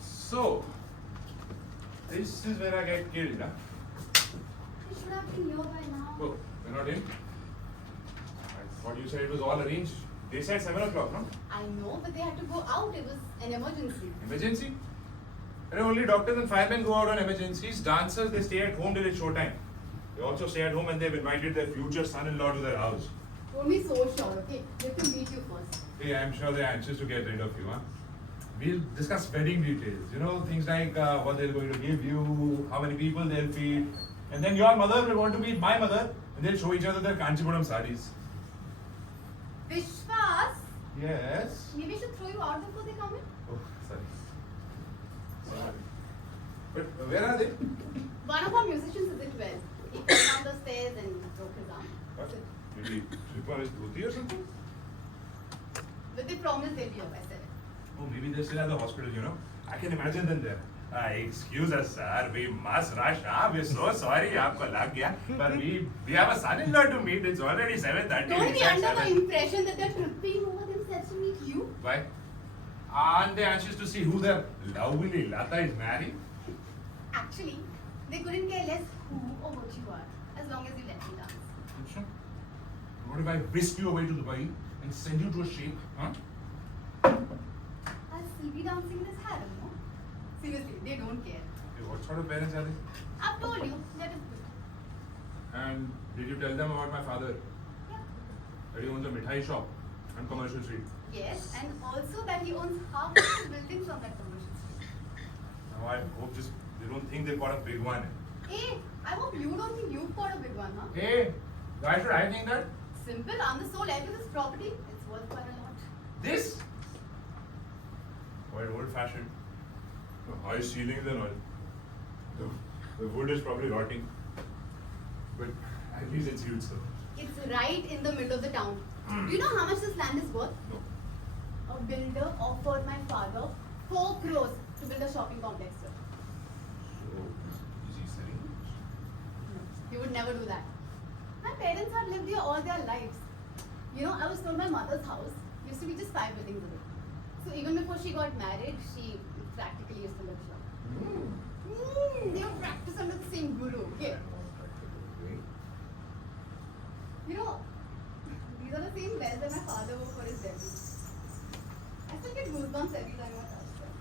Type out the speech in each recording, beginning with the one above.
So, this is where I get killed, huh? You should have been here by now. Oh, we're not in? I thought you said it was all arranged. They said 7 o'clock, no? I know, but they had to go out. It was an emergency. Emergency? Only doctors and firemen go out on emergencies. Dancers, they stay at home till it's showtime. They also stay at home and they've invited their future son-in-law to their house. Don't be so sure, okay? Let them meet you first. Hey, I'm sure they're anxious to get rid of you, huh? We'll discuss wedding details. You know, things like what they're going to give you, how many people they'll feed. And then your mother will want to meet my mother and they'll show each other their Kanchipuram sarees. Vishwas, Yes? maybe I should throw you out before they come in? Oh, sorry. Sorry. But where are they? One of our musicians is it well. He came down the stairs and broke his arm. What? Maybe Shripa is Dhuti or something? But they promised they'll be here by 7. Oh, maybe they're still at the hospital, you know. I can imagine them there. Excuse us, sir. We must rush. We're so sorry. आपको लग गया. But we have a son-in-law to meet. It's already 7:30. Don't be under the impression that they're tripping over themselves to meet you. Why? Aren't they anxious to see who their lovely Lata is marrying? Actually, they couldn't care less who or what you are, as long as you let me dance. Sure. What if I whisk you away to Dubai and send you to a sheikh? Huh? I'll still be dancing in this harem, no? Seriously, they don't care. Hey, what sort of parents are they? I've told you, that is good. And did you tell them about my father? Yeah. That he owns a mithai shop on Commercial Street? Yes, and also that he owns half of the buildings on that commercial street. Now I hope just they don't think they've got a big one. Hey, I hope you don't think you've got a big one, huh? Hey, why should I think that? Simple, I'm the sole heir to this property. It's worth quite a lot. This? Quite old fashioned. High ceilings and all. The wood is probably rotting. But at least it's huge, sir. It's right in the middle of the town. Do you know how much this land is worth? No. A builder offered my father 4 crores to build a shopping complex here. So, is he selling it? No, he would never do that. My parents have lived here all their lives. You know, I was told my mother's house used to be just 5 buildings away. So even before she got married, she practically used to live here. They were practiced under the same guru, okay? You know, these are the same bells that my father wore for his debut. I still get goosebumps every time I touch them.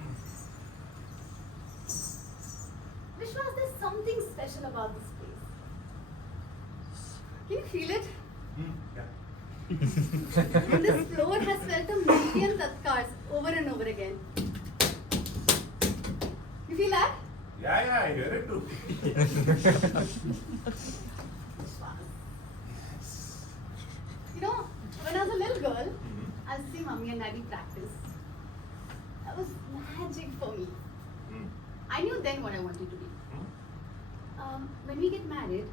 Vishwas, there's something special about this place. Can you feel it? Yeah. And this floor has felt a million tatkars over and over again. You feel that? Yeah, I hear it too. You know, when I was a little girl, I used to see mommy and daddy practice. That was magic for me. I knew then what I wanted to be. When we get married,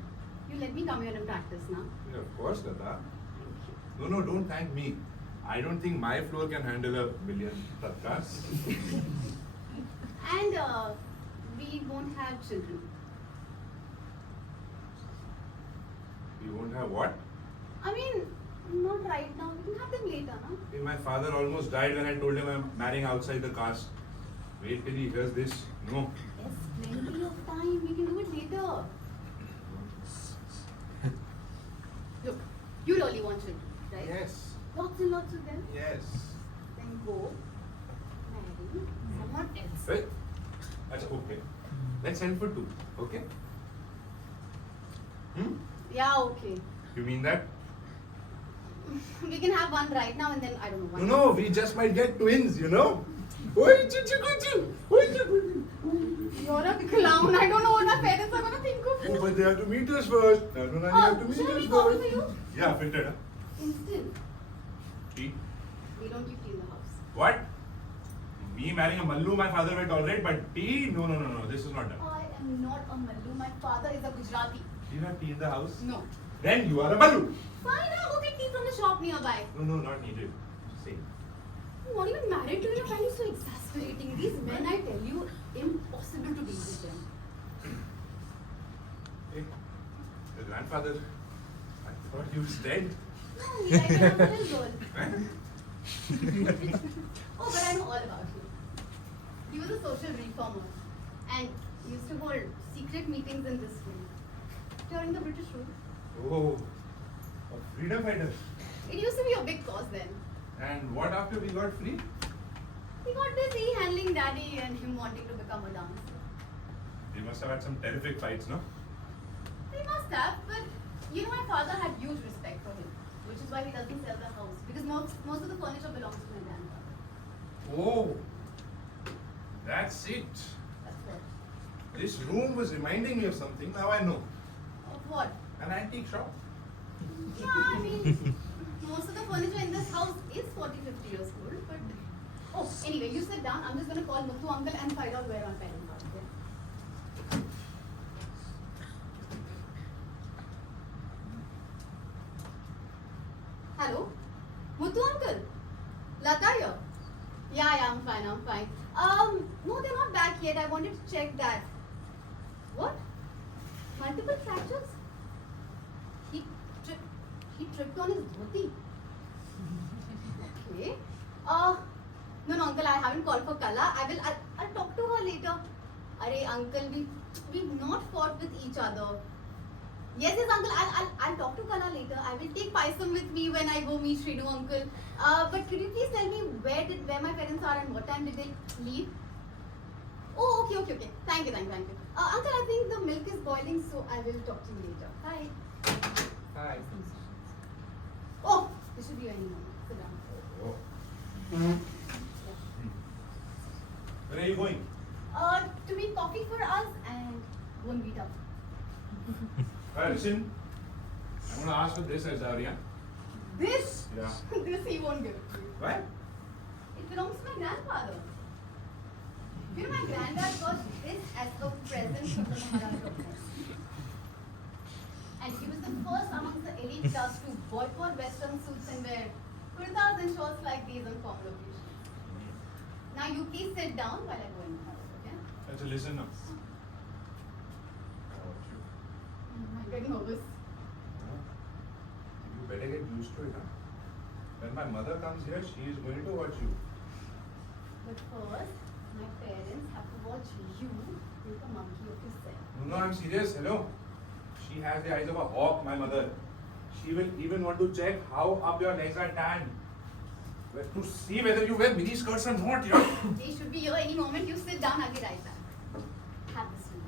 you let me come here and practice now. Yeah, of course, Lata. No, don't thank me. I don't think my floor can handle a million tatkars. And we won't have children. We won't have what? I mean, not right now. We can have them later, no? Hey, my father almost died when I told him I'm marrying outside the caste. Wait till he hears this. No. There's plenty of time. We can do it later. Look, you really want children, right? Yes. Lots and lots of them. Yes. Then go, marry someone else. Wait. That's okay. Let's end for 2. Okay? Yeah, okay. You mean that? We can have one right now and then I don't know one. No, we just might get twins, you know? Oi, chichu. You're a clown. I don't know what my parents are gonna think of. Oh, but they have to meet us first. No, you have to meet Shall us we call first. for you? Yeah, filtered, huh? Instant. Tea? We don't give tea in the house. What? Me marrying a Mallu, my father might tolerate, but tea? No. This is not done. I am not a Mallu. My father is a Gujarati. Do you have tea in the house? No. Then you are a Mallu. Fine, I'll go get tea from the shop nearby. No, not needed. Say. I'm not even married to you. I find you so exasperating. These men, I tell you, impossible to deal with them. Hey, your grandfather, I thought he was dead. No, he died when I was a little girl. Huh? Oh, but I know all about you. He was a social reformer and used to hold secret meetings in this room during the British rule. Oh, a freedom fighter. It used to be a big cause then. And what after we got free? He got busy handling daddy and him wanting to become a dancer. They must have had some terrific fights, no? He must have, but you know my father had huge respect for him, which is why he doesn't sell the house because most of the furniture belongs to my grandfather. Oh, that's it. That's what. This room was reminding me of something. Now I know. Of what? An antique shop. Yeah, I mean, most of the furniture in this house is 40, 50 years old, but... Oh, anyway, you sit down. I'm just going to call Muthu uncle and find out where my parents are. Okay? Hello? Muthu uncle? Lata here? Yeah, I'm fine, I'm fine. No, they're not back yet. I wanted to check that. What? Multiple fractures? He tripped on his dhoti. Okay. No, uncle, I haven't called for Kala. I'll talk to her later. Arey, uncle, we've not fought with each other. Yes, uncle, I'll talk to Kala later. I will take Paisam with me when I go meet Shrinu uncle. But could you please tell me where my parents are and what time did they leave? Oh, okay. Thank you. Uncle, I think the milk is boiling, so I will talk to you later. Bye. Hi. Oh, this should be any moment. Sit down. Oh. Yeah. Where are you going? To make coffee for us and go and meet up. Listen. I'm going to ask for this as Arya. This? Yeah. This he won't give it to you. Why? It belongs to my grandfather. You know, my granddad got this as a present from the Maharashtra Press. And he was the first amongst the elite class to boycott Western suits and wear kurtas and shorts like these on formal occasions. Now you please sit down while I go in the house, okay? Let's listen now. I'm getting nervous. You better get used to it, huh? When my mother comes here, she is going to watch you. But first, my parents have to watch you make a monkey of yourself. No, I'm serious. Hello. She has the eyes of a hawk, my mother. She will even want to check how up your legs are tanned. To see whether you wear mini skirts or not, yeah. They should be here any moment. You sit down, I'll be right back. Have this one.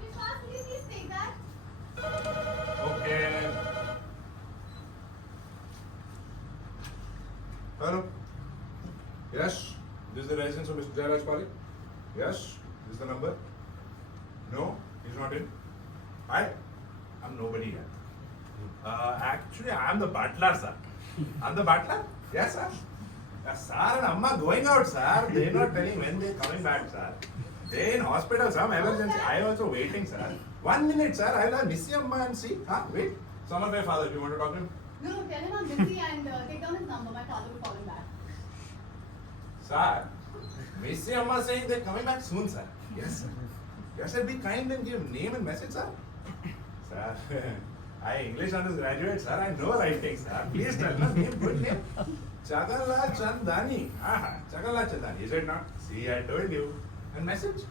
Vishwas, will you please take that? Okay. Hello. Yes. This is the residence of Mr. Jairaj Parikh. Yes. This is the number. No, he's not in. Hi. I'm nobody here. Actually, I'm the butler, sir. I'm the butler? Yes, sir. Sir and Amma going out, sir. They're not telling when they're coming back, sir. They're in hospital, some emergency. I'm also waiting, sir. 1 minute, sir. I'll miss your Amma and see. Huh? Wait. Someone my father. Do you want to talk to him? No, tell him I'm busy and take down his number. My father will call him back. Sir, Missy Amma saying they're coming back soon, sir. Yes, sir. Yes, sir. Be kind and give name and message, sir. Sir, I English undergraduate, sir. I know writing, sir. Please tell me name, good name. Chagala Chandani. Chagala Chandani. Is it not? See, I told you. And message?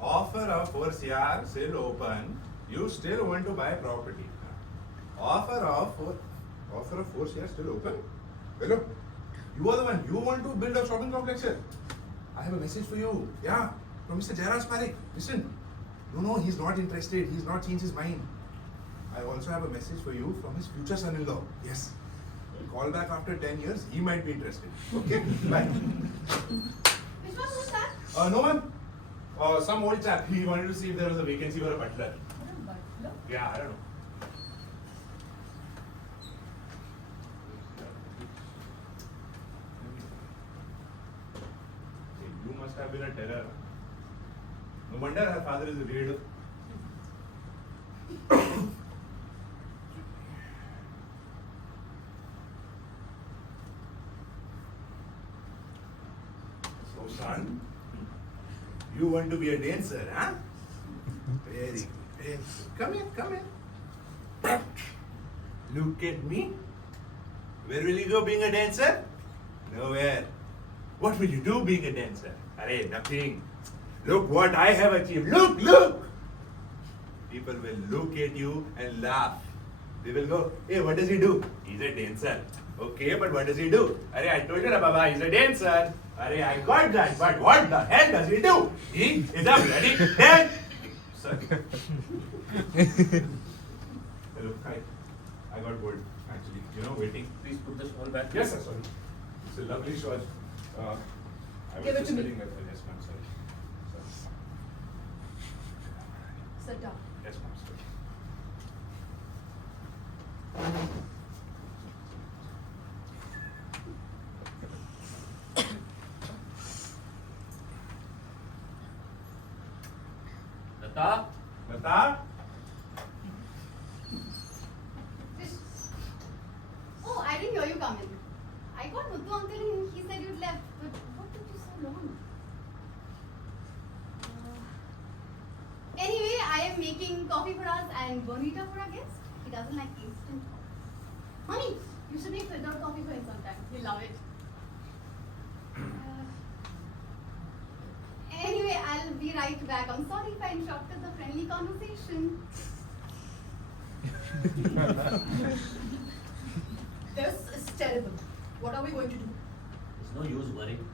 Offer of 4 CR still open. You still want to buy property. Offer of 4 CR still open. Hello. You are the one. You want to build a shopping complex here. I have a message for you. Yeah, from Mr. Jairaj Parikh. Listen. No, he's not interested. He's not changed his mind. I also have a message for you from his future son-in-law. Yes. Call back after 10 years. He might be interested. Okay. Bye. Which one was that? No, ma'am. Some old chap. He wanted to see if there was a vacancy for a butler. Butler? Yeah, I don't know. You must have been a terror. No wonder her father is a weirdo. So, son, you want to be a dancer, huh? Very good. Very good. Come here, come here. Look at me. Where will you go being a dancer? Nowhere. What will you do being a dancer? Arey, nothing. Look what I have achieved. Look, look. People will look at you and laugh. They will go, hey, what does he do? He's a dancer. Okay, but what does he do? Arey, I told you, na, Baba, he's a dancer. Arey, I got that, but what the hell does he do? He is a bloody dancer. Sorry. Hello, hi. I got bored, actually. Waiting. Please put the shawl back. Yes, sir, sorry. It's a lovely shawl. I was Give it just to me. telling her. Yes, ma'am, sorry. Sit down. Yes, ma'am, sorry. Lata? Lata? Oh, I didn't hear you come in. I got Muthu uncle and he said you'd left. But what took you so long? Anyway, I am making coffee for us and bonita for our guest. He doesn't like instant coffee. Honey, you should make filtered coffee for him sometime. He'll love it. Anyway, I'll be right back. I'm sorry if I interrupted the friendly conversation. This is terrible. What are we going to do? There's no use worrying.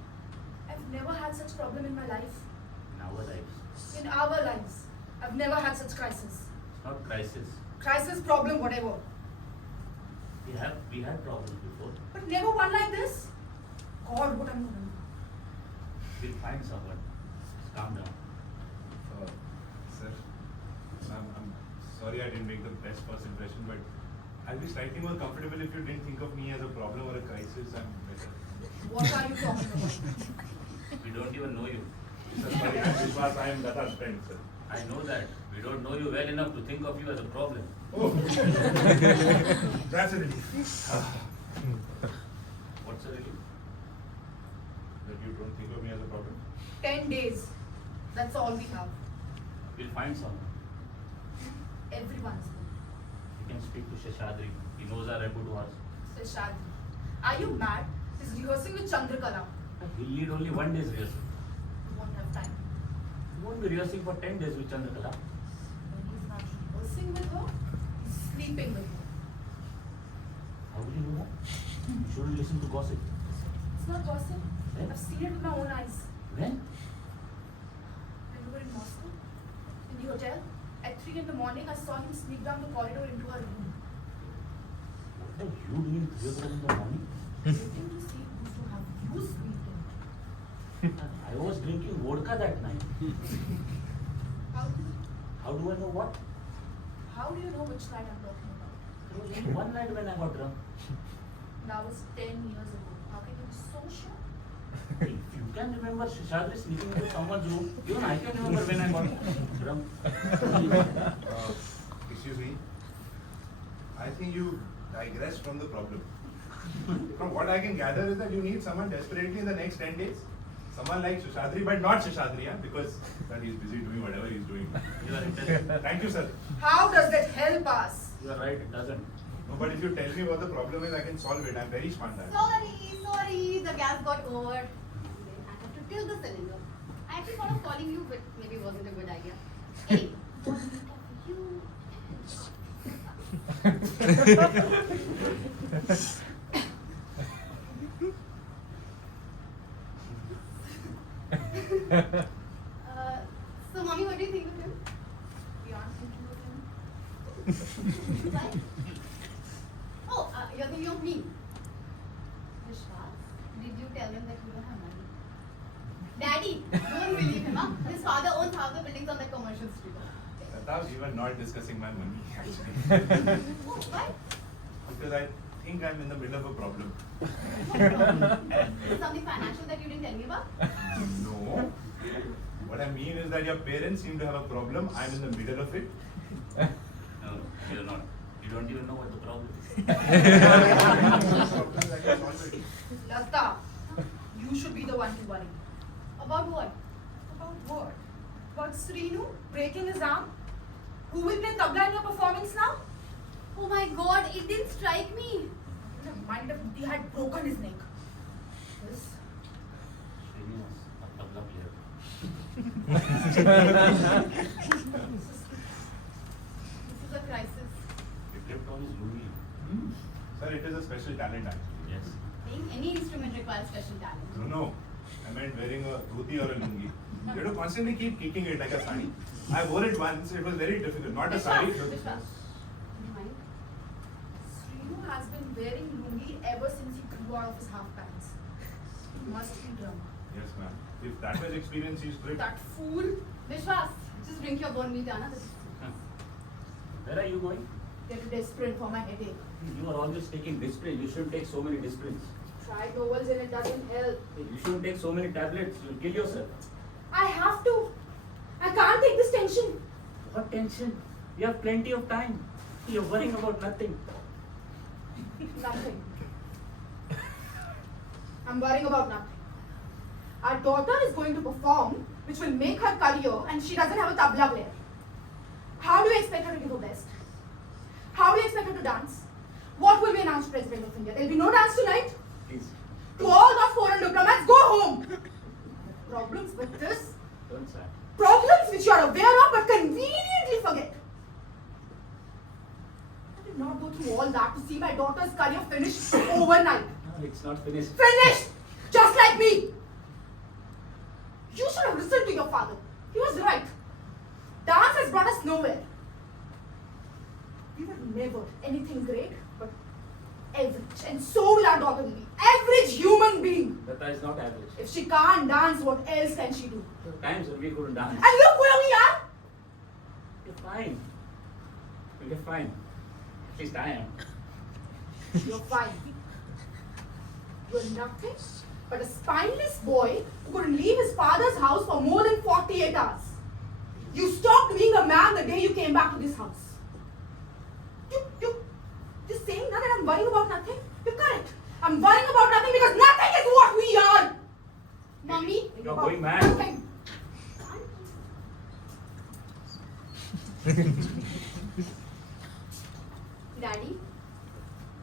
I've never had such problem in my life. In our lives. In our lives. I've never had such crisis. It's not crisis. Crisis, problem, whatever. We had problems before. But never one like this. God, what am I going to do? We'll find someone. Just calm down. Sir, I'm sorry I didn't make the best first impression, but I'll be slightly more comfortable if you didn't think of me as a problem or a crisis. I'm better. What are you talking about? We don't even know you. Sir, sorry, I'm Vishwas. I am Lata's friend, sir. I know that. We don't know you well enough to think of you as a problem. Oh, that's a relief. What's the relief? That you don't think of me as a problem? 10 days. That's all we have. We'll find someone. Everyone's good. You can speak to Sheshadri. He knows our repertoires. Shadi. Are you mad? He's rehearsing with Chandrakala. He'll need only 1 day's rehearsal. We won't have time. You won't be rehearsing for 10 days with Chandrakala. When he's not rehearsing with her, he's sleeping with her. How will you know that? You shouldn't listen to gossip. It's not gossip. Then? I've seen it with my own eyes. When? When we were in Moscow, in the hotel, at 3 in the morning, I saw him sneak down the corridor into her room. What are you doing 3 o'clock in the morning? Waiting to see who's to have you sleeping. I was drinking vodka that night. How do I know what? How do you know which night I'm talking about? There was only one night when I got drunk. That was 10 years ago. How can you be so sure? If you can remember Sheshadri sleeping into someone's room, even I can remember when I got drunk. Excuse me. I think you digress from the problem. From what I can gather is that you need someone desperately in the next 10 days. Someone like Sheshadri, but not Sheshadri, because that he's busy doing whatever he's doing. You are intelligent. Thank you, sir. How does that help us? You are right, it doesn't. No, but if you tell me what the problem is, I can solve it. I'm very smart at it. Sorry, the gas got over. Then I have to kill the cylinder. I actually thought of calling you, but maybe it wasn't a good idea. Anyway, so, mommy, what do you think of him? Beyond thinking of him? Why? Oh, you're thinking of me. Vishwas, did you tell him that you don't have money? Daddy, don't believe him, huh? His father owns half the buildings on that commercial street. Lata, we were not discussing my money, actually. Oh, why? Because I think I'm in the middle of a problem. What problem? Is it something financial that you didn't tell me about? No. What I mean is that your parents seem to have a problem. I'm in the middle of it. No, you're not. You don't even know what the problem is. Sometimes I can solve it. Lata, you should be the one to worry. About what? About what? About Srinu breaking his arm? Who will play tabla in your performance now? Oh my god, it didn't strike me. I would have minded if he had broken his neck. This. Srinivas, a tabla player. This is a crisis. He tripped on his lungi. Sir, it is a special talent actually. Yes. Playing any instrument requires special talent. No, no. I meant wearing a dhoti or a lungi. You have to constantly keep kicking it like a sari. I wore it once, it was very difficult. Not a sari. Vishwas. Do you mind? Srinu has been wearing lungi ever since he grew out of his half pants. He must be drunk. Yes, ma'am. If that was experience, he's great. That fool. Vishwas, just drink your Bournvita, na? Where are you going? Get desperate for my headache. You are always taking discipline. You shouldn't take so many disciplines. Try novels and it doesn't help. You shouldn't take so many tablets. You'll kill yourself. I have to. I can't take this tension. What tension? You have plenty of time. You're worrying about nothing. Nothing. I'm worrying about nothing. Our daughter is going to perform, which will make her career, and she doesn't have a tabla player. How do you expect her to give her best? How do you expect her to dance? What will be announced President of India? There'll be no dance tonight. Please, To all those foreign diplomats, go home. Problems with this, don't sigh. problems which you are aware of but conveniently forget. I did not go through all that to see my daughter's career finished overnight. No, it's not finished. Finished! Just like me! You should have listened to your father. He was right. Dance has brought us nowhere. We were never anything great, but average. And so will our daughter will be. Average human being. Lata is not average. If she can't dance, what else can she do? There were times when we couldn't dance. And look where we are! You're fine. You're fine. At least I am. You're fine. You're nothing but a spineless boy who couldn't leave his father's house for more than 48 hours. You stopped being a man the day you came back to this house. You're saying now that I'm worrying about nothing? You're correct. I'm worrying about nothing because nothing is what we are. Mommy, You're going mad. Nothing. Daddy,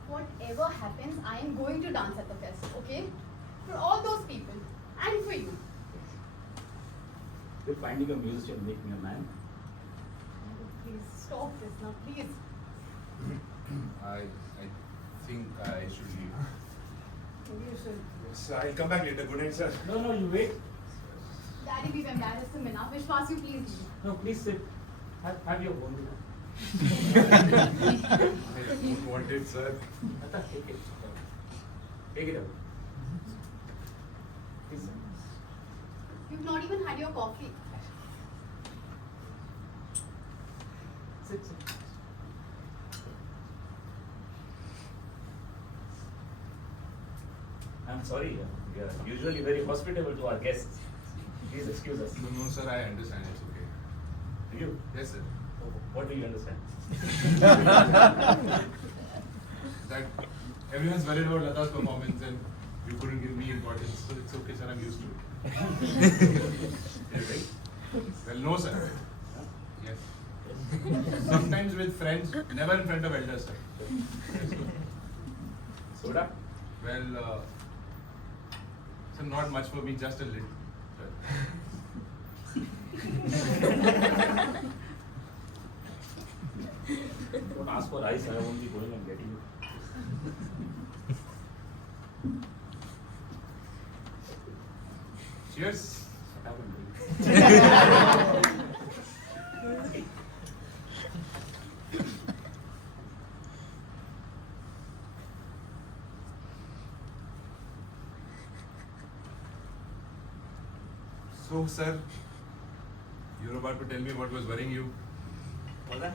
whatever happens, I am going to dance at the fest, okay? For all those people and for you. You're finding a musician making a man. Please stop this now, please. I think I should leave. Maybe you should. Yes, I'll come back later. Good night, sir. No, you wait. Daddy, we've embarrassed him enough. Vishwas, you please leave. No, please sit. Have your own. I don't want it, sir. Lata, take it. Take it out. Please. You've not even had your coffee. Sit. I'm sorry, we are usually very hospitable to our guests. Please excuse us. No, sir, I understand. It's okay. Do you? Yes, sir. What do you understand? That everyone's worried about Lata's performance and you couldn't give me importance, so it's okay, sir. I'm used to it. Yeah, right? Well, no, sir. Yes. Sometimes with friends, never in front of elders, sir. Yes, sir. Soda? Well, so not much for me, just a little. Don't ask for ice, I won't be going and getting it. Cheers. What happened? So, sir, you're about to tell me what was worrying you. Was that?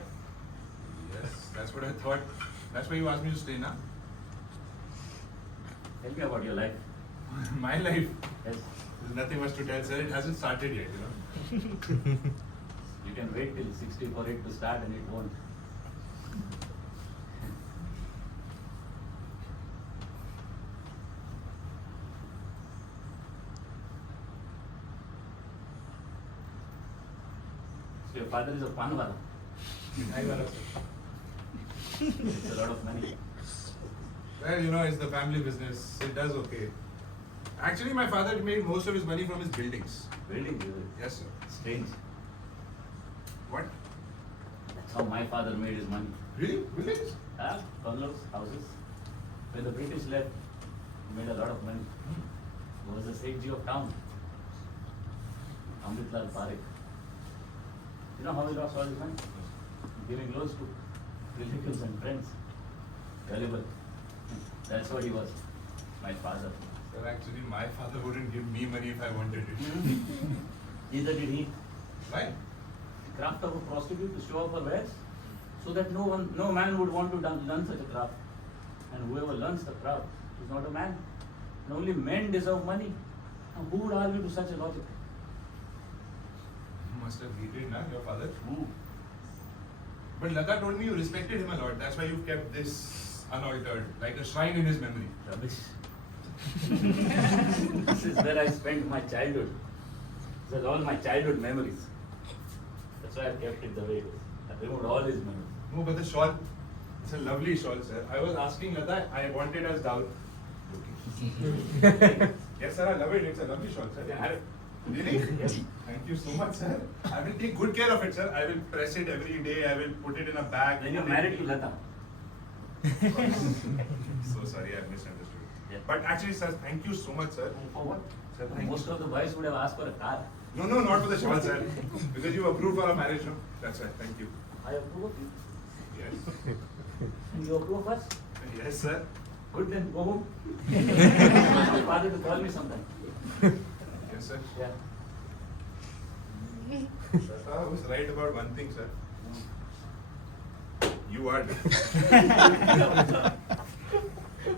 Yes, that's what I thought. That's why you asked me to stay now. Tell me about your life. My life. Yes. There's nothing much to tell, sir. It hasn't started yet, you know. You can wait till 60 for it to start and it won't. So your father is a Panwala. I got it. It's a lot of money. Well, you know, it's the family business. It does okay. Actually, my father made most of his money from his buildings. Building, Yes, sir. strange. What? That's how my father made his money. Really? Buildings? Bungalows, houses. When the British left, he made a lot of money. He was the Sethji of town. Amritlal Parekh. You know how he lost all his money? Giving loans to relatives and friends. Valuable. That's what he was. My father. Sir, actually, my father wouldn't give me money if I wanted it. Neither did he. Why? The craft of a prostitute to show off her wares, so that no man would want to learn such a craft. And whoever learns the craft is not a man. And only men deserve money. Now who would argue to such a logic? You must have hated, na, your father. Who? But Lata told me you respected him a lot. That's why you've kept this unaltered, like a shrine in his memory. Rubbish. This is where I spent my childhood. These are all my childhood memories. That's why I've kept it the way it is. I've removed all his memories. No, but the shawl, it's a lovely shawl, sir. I was asking Lata, I want it as dowry. Yes, sir, I love it. It's a lovely shawl, sir. Yeah, have it. Really? Thank you so much, sir. I will take good care of it, sir. I will press it every day. I will put it in a bag. When you're married to Lata. So sorry, I misunderstood. Yeah. But actually, sir, thank you so much, sir. For what? Sir, thank Most you. of the boys would have asked for a car. No, not for the shawl, sir. Because you approved for a marriage, no? That's right. Thank you. I approve of you. Yes. And you approve of us? Yes, sir. Good then, go home. Ask my father to call me sometime. Yes, sir. Yeah. Lata was right about one thing, sir. You are.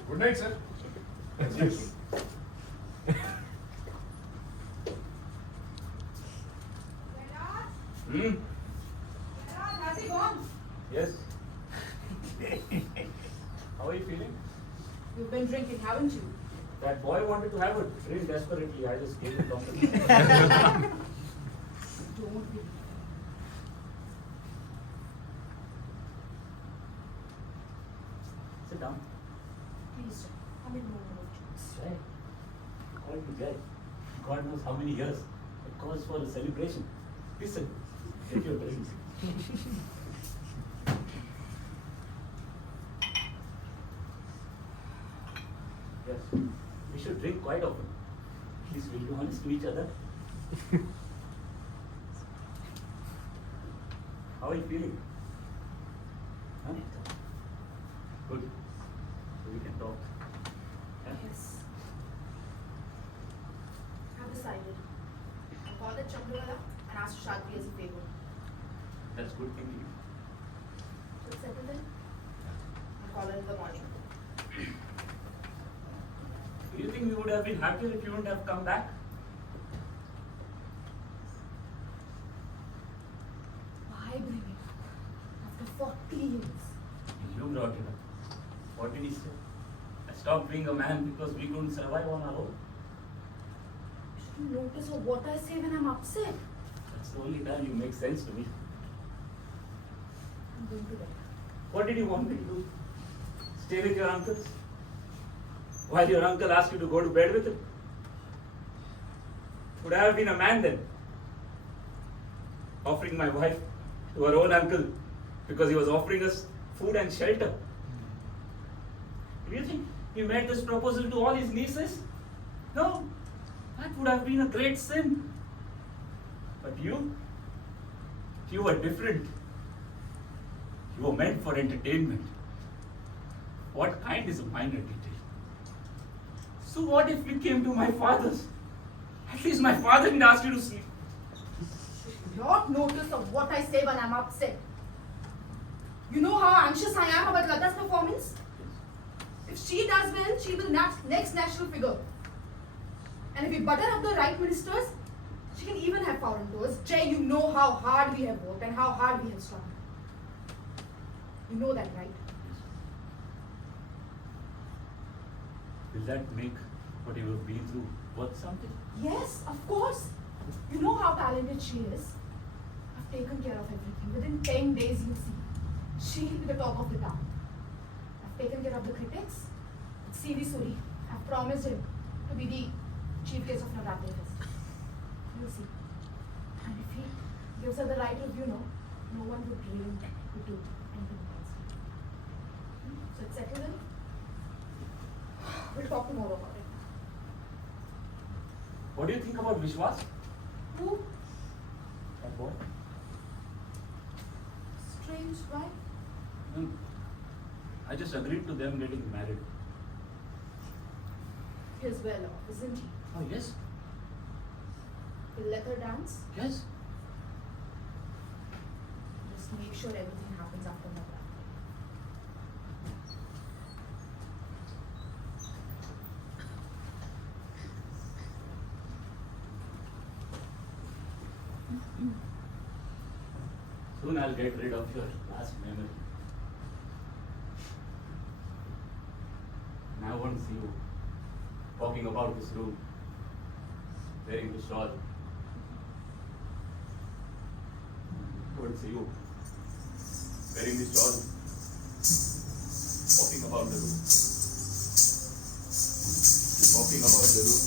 Good night, sir. See you soon. Hmm? Has he gone? Yes. How are you feeling? You've been drinking, haven't you? That boy wanted to have a drink desperately. I just gave it longer. Don't be. Sit down. Please, I mean, no more jokes. Jai. Call me Jai. God knows how many years. It calls for a celebration. Listen. Take your drinks. Yes. We should drink quite often. Please, will you be honest to each other? How are you feeling? Huh? Good. So we can talk. Yeah? Yes. I've decided. I called the Chandrawala and asked Shadri as a favor. That's good thinking. So it's settled then? I'll call her in the morning. Do you think we would have been happier if you wouldn't have come back? Why bring it up? After 40 years. You brought it up. What did he say? I stopped being a man because we couldn't survive on our own. Should you notice what I say when I'm upset? That's the only time you make sense to me. I'm going to bed. What did you want me to do? Stay with your uncles? While your uncle asked you to go to bed with him? Would I have been a man then? Offering my wife to her own uncle because he was offering us food and shelter. Do you think he made this proposal to all his nieces? No, that would have been a great sin. But you were different. You were meant for entertainment. What kind is a minor detail? So what if we came to my father's? At least my father didn't ask you to sleep. Not notice of what I say when I'm upset. You know how anxious I am about Lata's performance? If she does well, she will next national figure. And if we butter up the right ministers, she can even have foreign tours. Jay, you know how hard we have worked and how hard we have struggled. You know that, right? Will that make what you have been through worth something? Yes, of course. You know how talented she is. I've taken care of everything. Within 10 days, you'll see. she'll be the talk of the town. I've taken care of the critics. C.V. Suri, I've promised him to be the chief guest of Navratri Fest. You'll see. And if he gives her the right review, no one would dream to do anything else. So it's settled in. We'll talk tomorrow about it. What do you think about Vishwas? Who? That boy? Strange, why? I just agreed to them getting married. He is well off, isn't he? Oh, yes. He'll let her dance. Yes. Just make sure everything happens after Navratri. Soon I'll get rid of your last memory. And I won't see you walking about this room, wearing the shawl. I won't see you wearing the shawl, walking about the room. Walking about the room,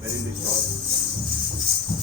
wearing the shawl.